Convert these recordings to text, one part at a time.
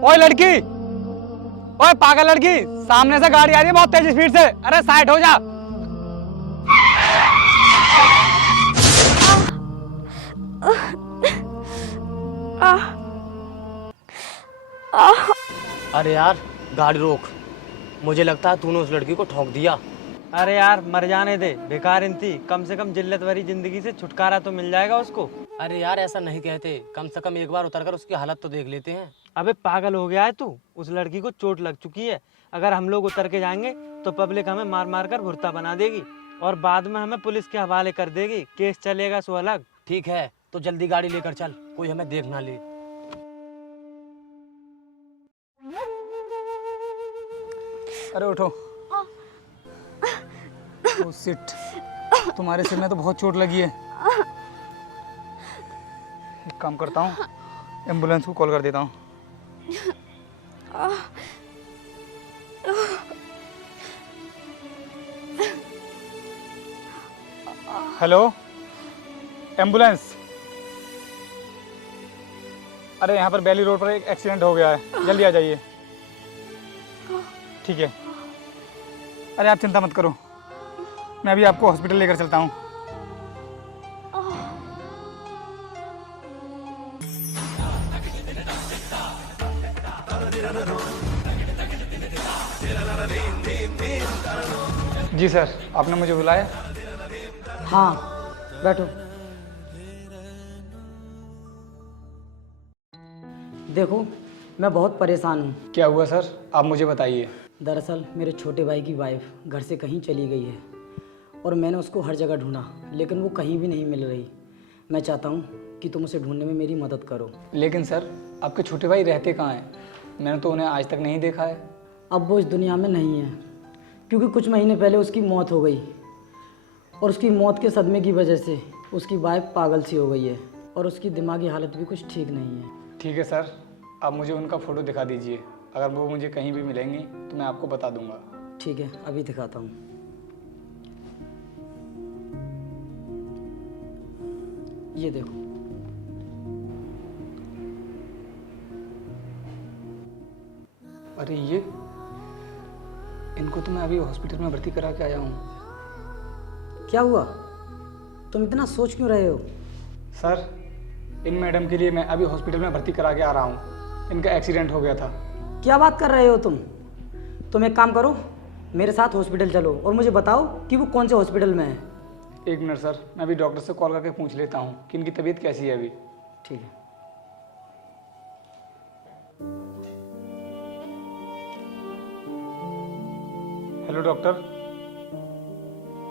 ओए लड़की, ओए पागल लड़की, सामने से गाड़ी आ रही है बहुत तेज स्पीड से। अरे साइड हो जा। अरे यार गाड़ी रोक, मुझे लगता है तूने उस लड़की को ठोक दिया। अरे यार मर जाने दे, बेकार थी। कम से कम जिल्लत भरी जिंदगी से छुटकारा तो मिल जाएगा उसको। अरे यार ऐसा नहीं कहते, कम से कम एक बार उतरकर उसकी हालत तो देख लेते हैं। अबे पागल हो गया है तू? उस लड़की को चोट लग चुकी है। अगर हम लोग उतर के जाएंगे तो पब्लिक हमें मार मार कर भुर्ता बना देगी और बाद में हमें पुलिस के हवाले कर देगी। केस चलेगा सो अलग। ठीक है तो जल्दी गाड़ी लेकर चल, कोई हमें देख ना ले। अरे उठो। ओ सिट, तुम्हारे सिर में तो बहुत चोट लगी है। एक काम करता हूँ, एम्बुलेंस को कॉल कर देता हूँ। Hello ambulance. अरे यहाँ पर बैली रोड पर एक एक्सीडेंट हो गया है, जल्दी आ जाइए। ठीक है। अरे आप चिंता मत करो, मैं अभी आपको हॉस्पिटल लेकर चलता हूँ। जी सर, आपने मुझे बुलाया? हाँ बैठो। देखो मैं बहुत परेशान हूँ। क्या हुआ सर, आप मुझे बताइए। दरअसल मेरे छोटे भाई की वाइफ घर से कहीं चली गई है और मैंने उसको हर जगह ढूंढा लेकिन वो कहीं भी नहीं मिल रही। मैं चाहता हूँ कि तुम उसे ढूंढने में मेरी मदद करो। लेकिन सर आपके छोटे भाई रहते कहाँ हैं? मैंने तो उन्हें आज तक नहीं देखा है। अब वो इस दुनिया में नहीं है क्योंकि कुछ महीने पहले उसकी मौत हो गई और उसकी मौत के सदमे की वजह से उसकी वाइफ पागल सी हो गई है और उसकी दिमागी हालत भी कुछ ठीक नहीं है। ठीक है सर, आप मुझे उनका फ़ोटो दिखा दीजिए। अगर वो मुझे कहीं भी मिलेंगी तो मैं आपको बता दूंगा। ठीक है अभी दिखाता हूँ। ये देखो। अरे ये, इनको तो मैं अभी हॉस्पिटल में भर्ती करा के आया हूँ। क्या हुआ, तुम इतना सोच क्यों रहे हो? सर इन मैडम के लिए मैं अभी हॉस्पिटल में भर्ती करा के आ रहा हूँ। इनका एक्सीडेंट हो गया था। क्या बात कर रहे हो तुम एक काम करो, मेरे साथ हॉस्पिटल चलो और मुझे बताओ कि वो कौन से हॉस्पिटल में है। एक मिनट सर, मैं अभी डॉक्टर से कॉल करके पूछ लेता हूँ कि इनकी तबीयत कैसी है अभी। ठीक है। हेलो डॉक्टर,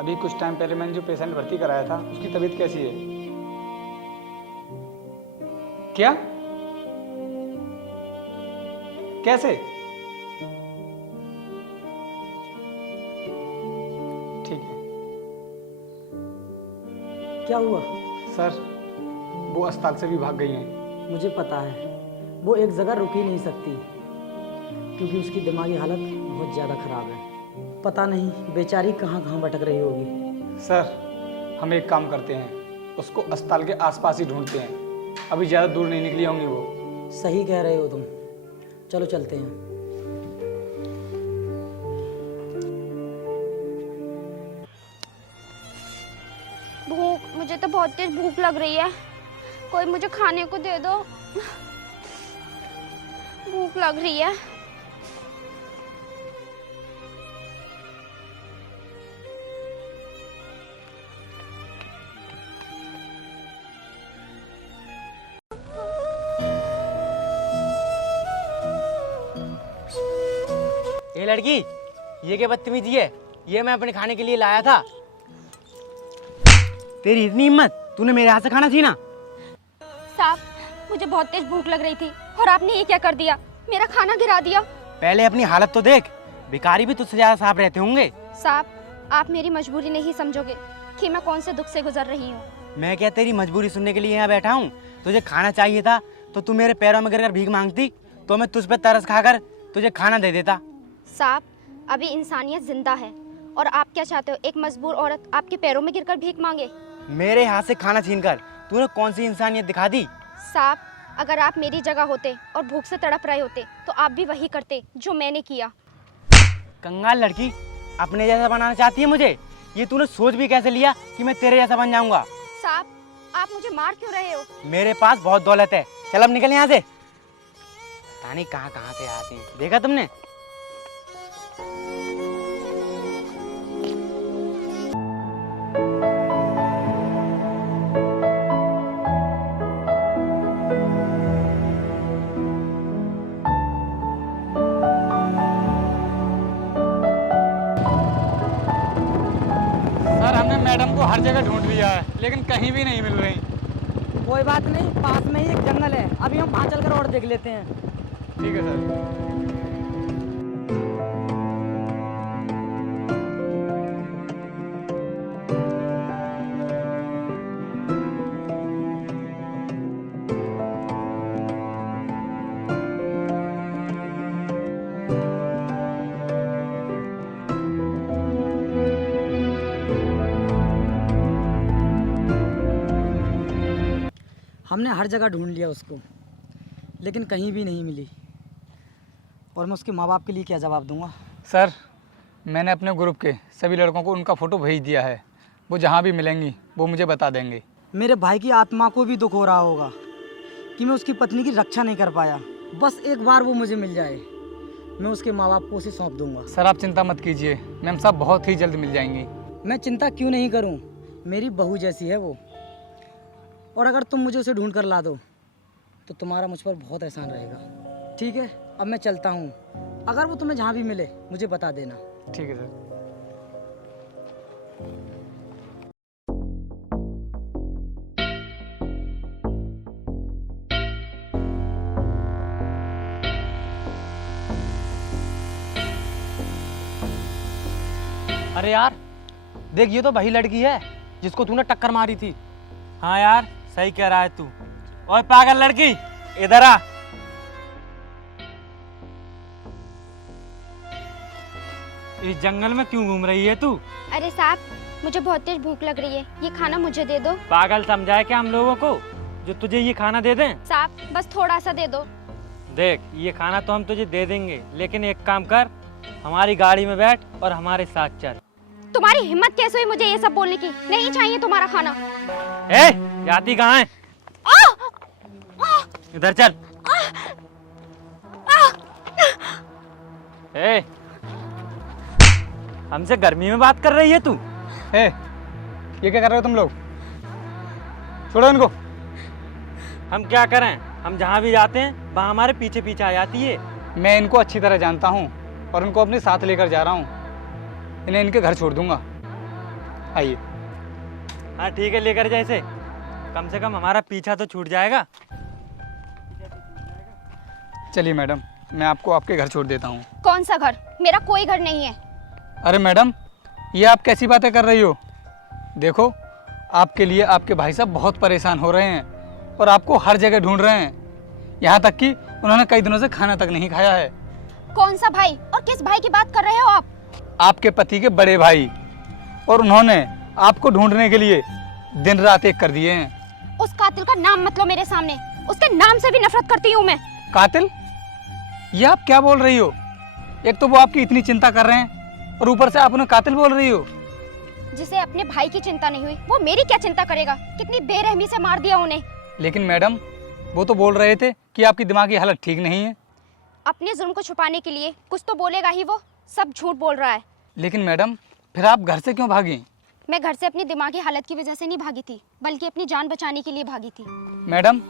अभी कुछ टाइम पहले मैंने जो पेशेंट भर्ती कराया था उसकी तबीयत कैसी है? क्या? कैसे? ठीक है। क्या हुआ? सर वो अस्पताल से भी भाग गई हैं। मुझे पता है, वो एक जगह रुक ही नहीं सकती क्योंकि उसकी दिमागी हालत बहुत ज़्यादा ख़राब है। पता नहीं बेचारी कहाँ कहाँ भटक रही होगी। सर हम एक काम करते हैं, उसको अस्पताल के आसपास ही ढूंढते हैं। अभी ज़्यादा दूर नहीं निकली होंगी वो। सही कह रहे हो तुम, चलो चलते हैं। मुझे तो बहुत तेज भूख लग रही है, कोई मुझे खाने को दे दो। भूख लग रही है। ये लड़की, ये क्या बदतमीजी है? ये मैं अपने खाने के लिए लाया था। तेरी इतनी हिम्मत, तूने मेरे हाथ से खाना छीना? साहब मुझे बहुत तेज भूख लग रही थी और आपने ये क्या कर दिया, मेरा खाना गिरा दिया। पहले अपनी हालत तो देख, भिखारी भी तुझसे ज्यादा साफ रहते होंगे। साहब आप मेरी मजबूरी नहीं समझोगे कि मैं कौन से दुख से गुजर रही हूँ। मैं क्या तेरी मजबूरी सुनने के लिए यहाँ बैठा हूँ? तुझे खाना चाहिए था तो तू मेरे पैरों में गिरकर भीख मांगती तो मैं तुझ पे तरस खाकर तुझे खाना दे देता। साहब अभी इंसानियत जिंदा है और आप क्या चाहते हो, एक मजबूर औरत आपके पैरों में गिरकर भीख मांगे? मेरे हाथ से खाना छीनकर तूने कौन सी इंसानियत दिखा दी? साहब अगर आप मेरी जगह होते और भूख से तड़प रहे होते तो आप भी वही करते जो मैंने किया। कंगाल लड़की, अपने जैसा बनाना चाहती है मुझे? ये तूने सोच भी कैसे लिया कि मैं तेरे जैसा बन जाऊंगा? साहब, आप मुझे मार क्यों रहे हो? मेरे पास बहुत दौलत है, चल अब निकल यहाँ से। पता नहीं कहाँ कहाँ से आती हैं। देखा तुमने? सर हमने मैडम को हर जगह ढूंढ लिया है, लेकिन कहीं भी नहीं मिल रही। कोई बात नहीं, पास में ही एक जंगल है, अभी हम वहाँ चलकर और देख लेते हैं। ठीक है सर। हमने हर जगह ढूंढ लिया उसको, लेकिन कहीं भी नहीं मिली। और मैं उसके माँ बाप के लिए क्या जवाब दूंगा? सर मैंने अपने ग्रुप के सभी लड़कों को उनका फ़ोटो भेज दिया है, वो जहाँ भी मिलेंगी वो मुझे बता देंगे। मेरे भाई की आत्मा को भी दुख हो रहा होगा कि मैं उसकी पत्नी की रक्षा नहीं कर पाया। बस एक बार वो मुझे मिल जाए, मैं उसके माँ बाप को उसे सौंप दूंगा। सर आप चिंता मत कीजिए, मैम साहब बहुत ही जल्द मिल जाएंगी। मैं चिंता क्यों नहीं करूं, मेरी बहू जैसी है वो। और अगर तुम मुझे उसे ढूंढ कर ला दो तो तुम्हारा मुझ पर बहुत एहसान रहेगा। ठीक है, अब मैं चलता हूँ। अगर वो तुम्हें जहाँ भी मिले मुझे बता देना। ठीक है सर। अरे यार देख, ये तो वही लड़की है जिसको तूने टक्कर मारी थी। हाँ यार, सही कह रहा है तू। ओए पागल लड़की, इधर आ। इस जंगल में क्यों घूम रही है तू? अरे साहब, मुझे बहुत तेज भूख लग रही है, ये खाना मुझे दे दो। पागल समझाए क्या हम लोगों को जो तुझे ये खाना दे दें? साहब बस थोड़ा सा दे दो। देख, ये खाना तो हम तुझे दे देंगे, लेकिन एक काम कर, हमारी गाड़ी में बैठ और हमारे साथ चल। तुम्हारी हिम्मत कैसे हुई मुझे ये सब बोलने की? नहीं चाहिए तुम्हारा खाना। ए, जाती कहाँ है? इधर चल। ए, हमसे गर्मी में बात कर रही है तू? ये क्या कर रहे हो तुम लोग? छोड़ो इनको। हम क्या करें? हम जहाँ भी जाते हैं वहाँ हमारे पीछे पीछे आ जाती है। मैं इनको अच्छी तरह जानता हूँ और उनको अपने साथ लेकर जा रहा हूँ। इन्हें इनके घर छोड़ दूंगा। आइए। हाँ ठीक है, लेकर जैसे कम से कम हमारा पीछा तो छूट जाएगा। चलिए मैडम, मैं आपको आपके घर छोड़ देता हूँ। कौन सा घर? मेरा कोई घर नहीं है। अरे मैडम, ये आप कैसी बातें कर रही हो? देखो, आपके लिए आपके भाई साहब बहुत परेशान हो रहे हैं और आपको हर जगह ढूंढ रहे हैं। यहाँ तक कि उन्होंने कई दिनों से खाना तक नहीं खाया है। कौन सा भाई और किस भाई की बात कर रहे हो आप? आपके पति के बड़े भाई, और उन्होंने आपको ढूंढने के लिए दिन रात एक कर दिए हैं। उस कातिल का नाम मत लो मेरे सामने, उसके नाम से भी नफरत करती हूँ मैं। कातिल? ये आप क्या बोल रही हो? एक तो वो आपकी इतनी चिंता कर रहे हैं और ऊपर से आप उन्हें कातिल बोल रही हो। जिसे अपने भाई की चिंता नहीं हुई वो मेरी क्या चिंता करेगा? कितनी बेरहमी से मार दिया उन्हें। लेकिन मैडम, वो तो बोल रहे थे कि आपकी दिमागी हालत ठीक नहीं है। अपने जुर्म को छुपाने के लिए कुछ तो बोलेगा ही वो, सब झूठ बोल रहा है। लेकिन मैडम, फिर आप घर से क्यों भागी? मैं घर से अपनी दिमागी हालत की वजह से नहीं भागी थी, बल्कि अपनी जान बचाने के लिए भागी थी। मैडम,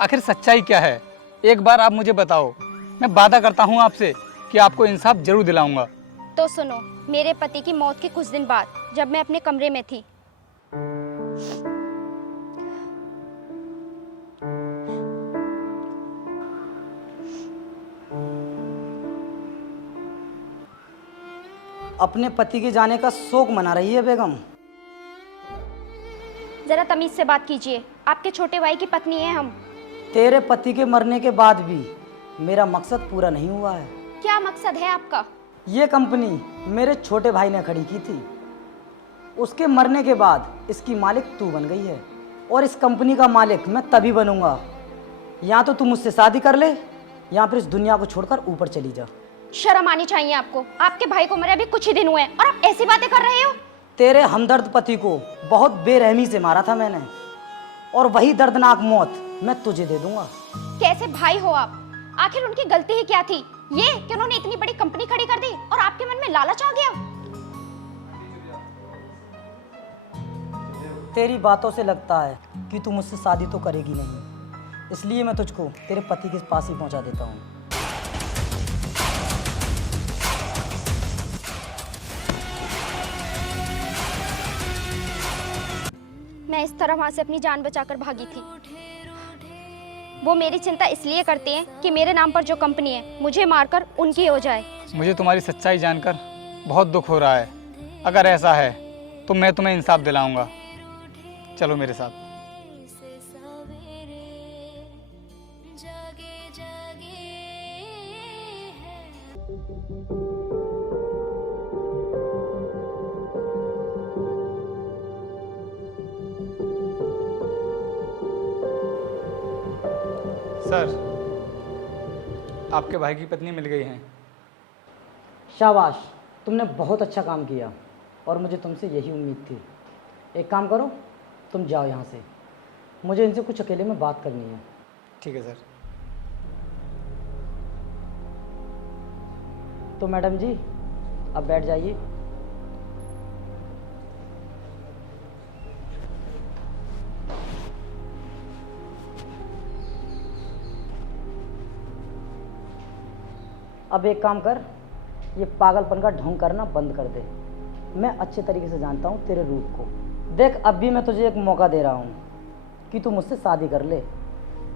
आखिर सच्चाई क्या है? एक बार आप मुझे बताओ। मैं वादा करता हूँ आपसे कि आपको इंसाफ जरूर दिलाऊंगा। तो सुनो, मेरे पति की मौत के कुछ दिन बाद जब मैं अपने कमरे में थी, अपने पति के जाने का शोक मना रही है बेगम। जरा तमीज से बात कीजिए, आपके छोटे भाई की पत्नी है हम। तेरे पति के मरने के बाद भी मेरा मकसद पूरा नहीं हुआ है। क्या मकसद है आपका? ये कंपनी मेरे छोटे भाई ने खड़ी की थी, उसके मरने के बाद इसकी मालिक तू बन गई है, और इस कंपनी का मालिक मैं तभी बनूंगा या तो तू मुझसे शादी कर ले या फिर इस दुनिया को छोड़कर ऊपर चली जा। शर्म आनी चाहिए आपको। आपके भाई को मरे अभी कुछ ही दिन हुए हैं और आप ऐसी बातें कर रहे हो। तेरे हमदर्द पति को बहुत बेरहमी से मारा था मैंने, और वही दर्दनाक मौत मैं तुझे दे दूंगा। कैसे भाई हो आप? आखिर उनकी गलती ही क्या थी? ये कि उन्होंने इतनी बड़ी कंपनी खड़ी कर दी और आपके मन में लालच आ गया। तेरी बातों से लगता है कि तू मुझसे शादी तो करेगी नहीं, इसलिए मैं तुझको तेरे पति के पास ही पहुंचा देता हूँ। मैं इस तरह वहां से अपनी जान बचाकर भागी थी। वो मेरी चिंता इसलिए करते हैं कि मेरे नाम पर जो कंपनी है मुझे मारकर उनकी हो जाए। मुझे तुम्हारी सच्चाई जानकर बहुत दुख हो रहा है। अगर ऐसा है तो मैं तुम्हें इंसाफ दिलाऊंगा। चलो मेरे साथ। सर, आपके भाई की पत्नी मिल गई है। शाबाश, तुमने बहुत अच्छा काम किया और मुझे तुमसे यही उम्मीद थी। एक काम करो, तुम जाओ यहाँ से, मुझे इनसे कुछ अकेले में बात करनी है। ठीक है सर। तो मैडम जी, अब बैठ जाइए। अब एक काम कर, ये पागलपन का ढोंग करना बंद कर दे। मैं अच्छे तरीके से जानता हूँ तेरे रूप को। देख, अब भी मैं तुझे एक मौका दे रहा हूँ कि तू मुझसे शादी कर ले,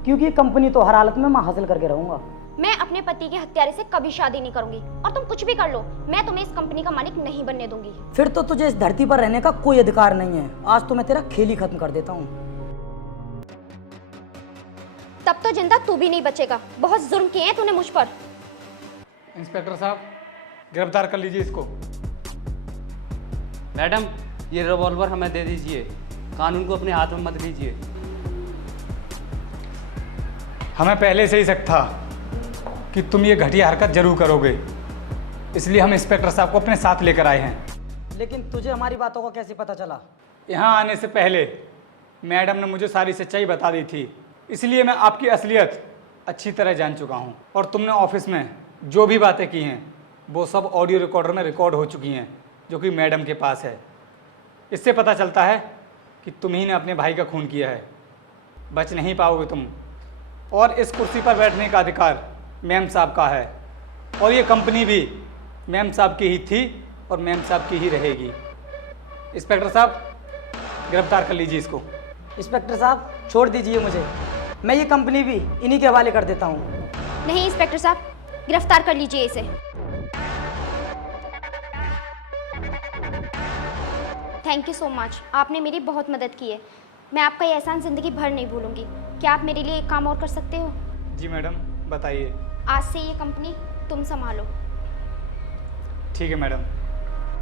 क्योंकि ये कंपनी तो हर हालत में मैं हासिल करके रहूँगा। मैं अपने पति के हत्यारे से कभी शादी नहीं करूंगी और तुम कुछ भी कर लो, मैं तुम्हें इस कंपनी का मालिक नहीं बनने दूंगी। फिर तो तुझे इस धरती पर रहने का कोई अधिकार नहीं है। आज तो मैं तेरा खेल ही खत्म कर देता हूँ। तब तो जिंदा तू भी नहीं बचेगा। बहुत जुल्म किए हैं तूने मुझ पर। इंस्पेक्टर साहब, गिरफ्तार कर लीजिए इसको। मैडम, ये रिवॉल्वर हमें दे दीजिए, कानून को अपने हाथ में मत लीजिए। हमें पहले से ही शक था कि तुम ये घटिया हरकत जरूर करोगे, इसलिए हम इंस्पेक्टर साहब को अपने साथ लेकर आए हैं। लेकिन तुझे हमारी बातों का कैसे पता चला? यहाँ आने से पहले मैडम ने मुझे सारी सच्चाई बता दी थी, इसलिए मैं आपकी असलियत अच्छी तरह जान चुका हूँ। और तुमने ऑफिस में जो भी बातें की हैं वो सब ऑडियो रिकॉर्डर में रिकॉर्ड हो चुकी हैं, जो कि मैडम के पास है। इससे पता चलता है कि तुम ही ने अपने भाई का खून किया है। बच नहीं पाओगे तुम। और इस कुर्सी पर बैठने का अधिकार मैम साहब का है, और ये कंपनी भी मैम साहब की ही थी और मैम साहब की ही रहेगी। इंस्पेक्टर साहब, गिरफ्तार कर लीजिए इसको। इंस्पेक्टर साहब, छोड़ दीजिए मुझे, मैं ये कंपनी भी इन्हीं के हवाले कर देता हूँ। नहीं इंस्पेक्टर साहब, गिरफ्तार कर लीजिए इसे। थैंक यू सो मच, आपने मेरी बहुत मदद की है। मैं आपका ये एहसान ज़िंदगी भर नहीं भूलूंगी। क्या आप मेरे लिए एक काम और कर सकते हो? जी मैडम, बताइए। आज से ये कंपनी तुम संभालो। ठीक है मैडम।